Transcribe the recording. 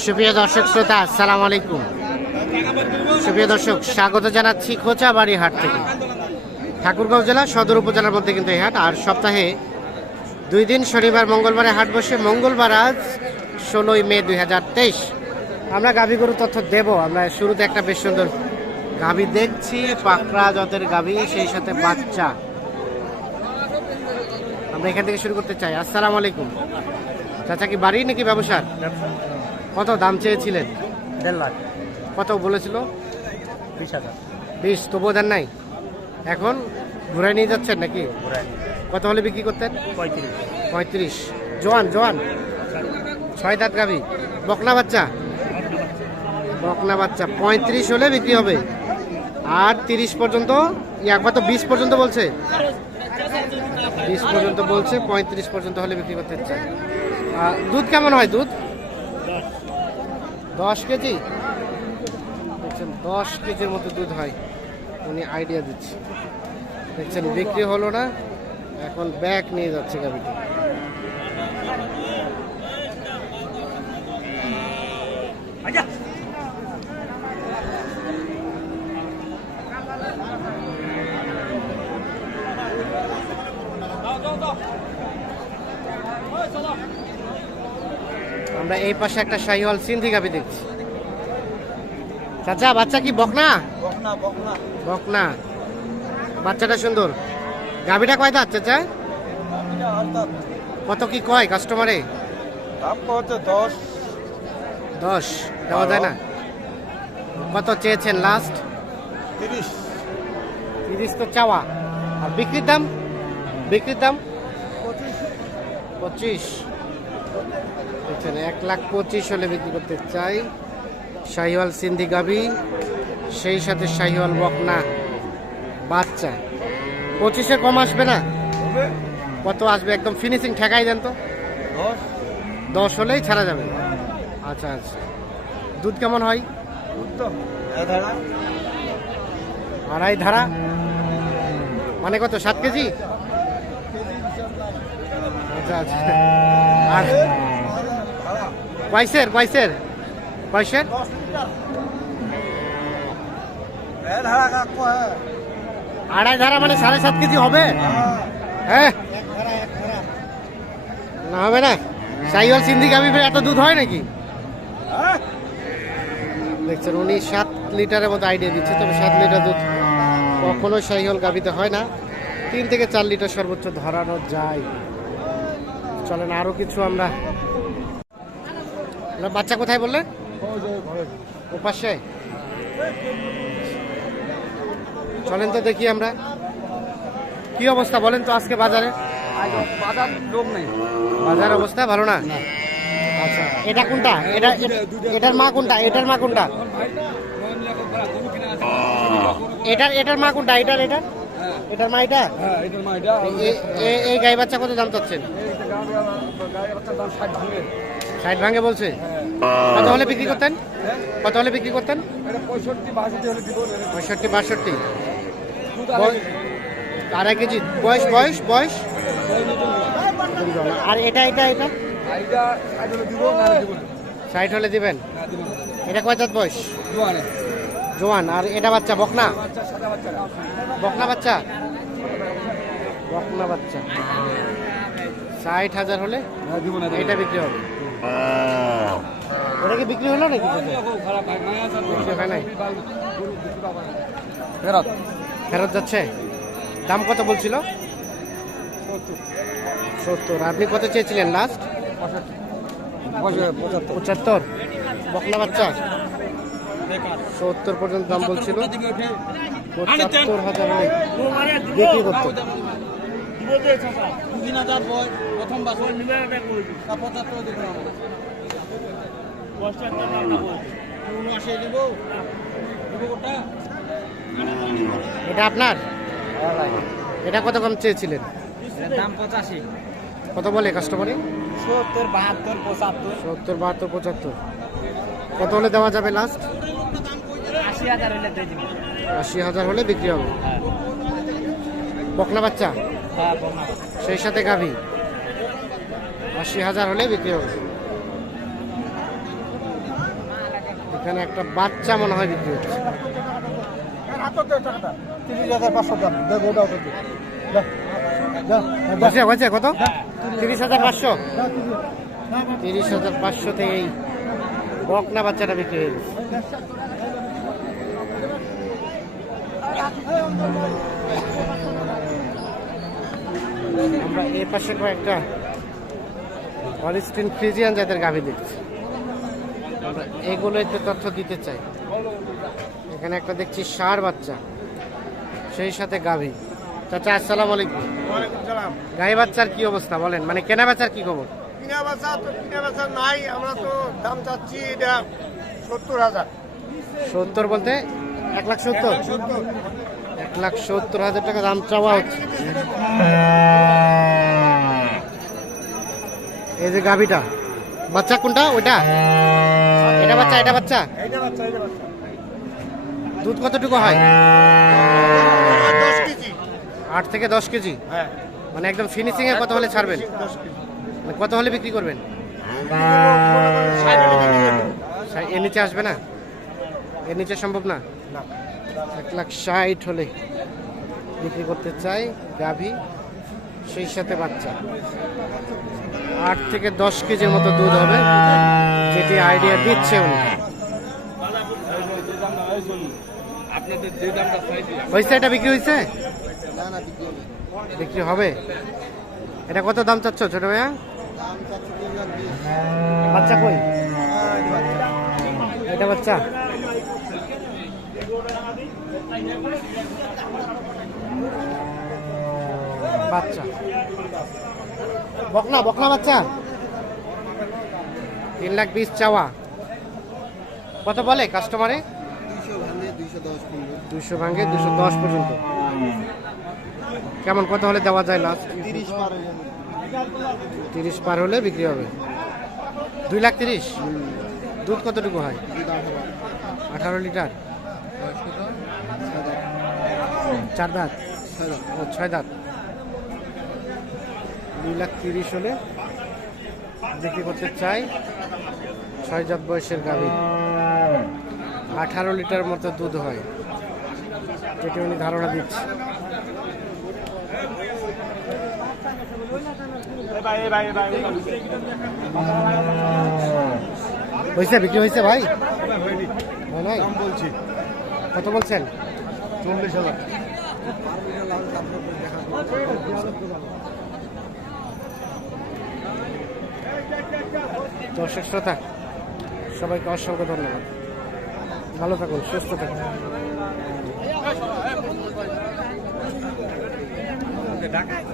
সুপ্রিয় দর্শক শ্রোতা, আসসালামু আলাইকুম। সুপ্রিয় দর্শক, স্বাগত জানাচ্ছি খোঁচাবাড়ি হাট থেকে। ঠাকুরগাঁও জেলা সদর উপজেলার মধ্যে কিন্তু এই হাট। আর সপ্তাহে দুই দিন, শনিবার, মঙ্গলবারে হাট বসে। মঙ্গলবার আজ ষোলোই মে দুই হাজার তেইশ। আমরা গাভী গরু তথ্য দেব। আমরা শুরুতে একটা বেশ সুন্দর গাভী দেখছি, পাকড়া জাতের গাভী, সেই সাথে বাচ্চা। আমরা এখান থেকে শুরু করতে চাই। আসসালামু আলাইকুম। চাচা কি বাড়ি নাকি ব্যবসার? কত দাম চেয়েছিলেন? দেড় লাখ। কত বলেছিল? বিশ হাজার। বিশ তবুও দেন নাই? এখন ঘুরাই নিয়ে যাচ্ছেন নাকি? কত হলে বিক্রি করতেন? পঁয়ত্রিশ। পঁয়ত্রিশ। জোয়ান জোয়ান। ছয় দাঁত গাবি বকনা বাচ্চা? বকনা বাচ্চা। পঁয়ত্রিশ হলে বিক্রি হবে। আর তিরিশ পর্যন্ত ইয়া তো বিশ পর্যন্ত বলছে। বিশ পর্যন্ত বলছে পঁয়ত্রিশ পর্যন্ত হলে বিক্রি করতে চায়। আর দুধ কেমন হয় দুধ? দশ কেজি? দেখছেন, দশ কেজির মতো দুধ হয়। উনি আইডিয়া দিচ্ছে। দেখছেন, বিক্রি হলো না, এখন ব্যাগ নিয়ে যাচ্ছে গাড়িটি আমরা এই পাশে একটা শাহিওয়াল সিন্ধি গাবি দেখছি। চাচা বাচ্চা কি বকনা? বকনা বাচ্চাটা সুন্দর। গাবিটা কয় দাঁত চাচা? কত কি কয় কাস্টমারে? দশ। দশ দেওয়া যায় না। কত চেয়েছেন লাস্ট তিরিশ। তিরিশ তো চাওয়া। আর বিক্রির দাম? বিক্রির দাম? পঁচিশ। পঁচিশ এক লাখ পঁচিশ হলে বিক্রি করতে চাই শাহিওয়াল সিন্ধি গাবি সেই সাথে শাহিওয়াল বকনা বাচ্চা। পঁচিশে কম আসবে না? কত আসবে? একদম ফিনিশিং ঠেকাই দেন তো। দশ। হলেই ছাড়া যাবে। আচ্ছা আচ্ছা। দুধ কেমন হয়? আড়াই ধারা। মানে কত সাত কেজি? আচ্ছা আচ্ছা। আর লিটার এধারা হ্যাঁ আড়াই ধারা মানে সাড়ে সাত কেজি হবে? হ্যাঁ। না হবে না? সাইওয়াল সিন্ধি গাবি এত দুধ হয় নাকি? দেখছেন, উনি সাত লিটারের মতো আইডিয়া দিচ্ছে, তবে সাত লিটার দুধ কখনো সাইহল গাভিতে হয় না। তিন থেকে চার লিটার সর্বোচ্চ ধরানো যায়। চলেন, আরও কিছু আমরা না, বাচ্চা কোথায় বললে? ও পাশে চলেন তো দেখি আমরা। কি অবস্থা বলেন তো আজকে বাজারে? বাজার লোক নেই। বাজার অবস্থা ভালো না? আচ্ছা। এটা কোনটা? এটা এটা- এটার মা কোনটা? এটার মা কোনটা? এটার এটার মা কোনটা? এটার এটা? এটার মা এটা। হ্যাঁ এই গাই বাচ্চা কত দাম চাচ্ছেন? ষাট ভাঙে বলছে। কত হলে বিক্রি করতেন? কত হলে বিক্রি করতেন? পঁয়ষট্টি বাষট্টি আড়াই কেজি। বয়স বয়স বয়স? আর এটা এটা এটা? ষাট হলে দিব না দিব না। ষাট হলে দিবেন? এটা কয় দাঁত বয়স? জোয়ান। আর এটা বাচ্চা বকনা? বকনা বাচ্চা? বকনা বাচ্চা। ষাট হাজার হলে? এটা বিক্রি হবে। ওটা কি বিক্রি হলো নাকি? হয় ফেরত। ফেরত যাচ্ছে? দাম কত বলছিল? সত্তর। আপনি কত চেয়েছিলেন লাস্ট পঁচাত্তর। বকনা বাচ্চা? সত্তর পর্যন্ত দাম বলছিল। পঁচাত্তর হাজার বিক্রি করতো। দুদিন হাজার বয় প্রথম বাসন পঁচাত্তর দিব উনআশি দিব দিব কোটা? এটা আপনার? এটা কত কম চেয়েছিলেন? দাম পঁচাশি। কত বলে কাস্টমারে সত্তর বাহাত্তর পঁচাত্তর। সত্তর বাহাত্তর পঁচাত্তর। কত হলে দেওয়া যাবে লাস্ট আশি হাজার হলে আশি হাজার হলে বিক্রি হবে। বকনা বাচ্চা? হ্যাঁ সেই সাথে গাভী। আশি হাজার হলে বিক্রি হবে। এখানে একটা বাচ্চা মনে হয় বিক্রি হচ্ছে। কত? তিরিশ হাজার পাঁচশো। তিরিশ হাজার পাঁচশো থেকে এই বকনা বাচ্চাটা বিক্রি হয়ে গেছে। এই পাশে কয়েকটা অলিস্টিন ফ্রিজিয়ান জাতের গাভি দেখছি। এগুলো একটু তথ্য দিতে চাই। এখানে একটা দেখছি ষাঁড় বাচ্চা। সেই সাথে গাভি। চাচা আসসালামু আলাইকুম। গাই বাচ্চার কি অবস্থা বলেন? মানে কেনা বেচার কি খবর? কিনা বেচা তো কিনা বেচা নাই। আমরা তো দাম চাচ্ছি এটা সত্তর হাজার। সত্তর বলতে এক লাখ সত্তর? সত্তর। এক লাখ সত্তর হাজার টাকা দাম চাওয়া হচ্ছে। এই যে গাভিটা। বাচ্চা কোনটা? ওইটা? এটা বাচ্চা এটা বাচ্চা? বাচ্চা দুধ কতটুকু হয়? আট থেকে দশ কেজি। মানে একদম ফিনিশিং এ কত হলে ছাড়বেন? মানে কত হলে বিক্রি করবেন? এর নিচে আসবে না? এর নিচে সম্ভব না? না। এক লাখ ষাট হলে বিক্রি করতে চাই গাভী। সেই সাথে বাচ্চা। আট থেকে দশ কেজির মতো দুধ হবে যেটি আইডিয়া দিচ্ছে উনি। আপনাদের যে দামটা চাইছি হয়েছে এটা বিক্রি হয়েছে? না না বিক্রি হবে। এটা কত দাম চাচ্ছ ছোট ভাইয়া? বাচ্চা কই? এটা বাচ্চা? বাচ্চা। বকনা বকনা বাচ্চা। তিন লাখ বিশ চাওয়া। কত বলে কাস্টমারে দুইশো ভাঙে দশ দুশো পর্যন্ত। কেমন কত হলে দেওয়া যায় লাস্ট তিরিশ পার হলে বিক্রি হবে। দুই লাখ তিরিশ? দুধ কতটুকু হয়? আঠারো লিটার। চার দাঁত? ছয় দাঁত। দুই লাখ তিরিশ হলে বিক্রি করতে চাই। ছয় জাত বয়সের গাভী। আঠারো লিটার মতো দুধ হয়। যেটি উনি ধারণা দিচ্ছে। হয়েছে, বিক্রি হয়েছে ভাই? বলছি কত বলছেন? চল্লিশ হাজার। দর্শক শ্রোতা সবাইকে অসংখ্য ধন্যবাদ। ভালো থাকুন সুস্থ থাকুন। ঢাকায়।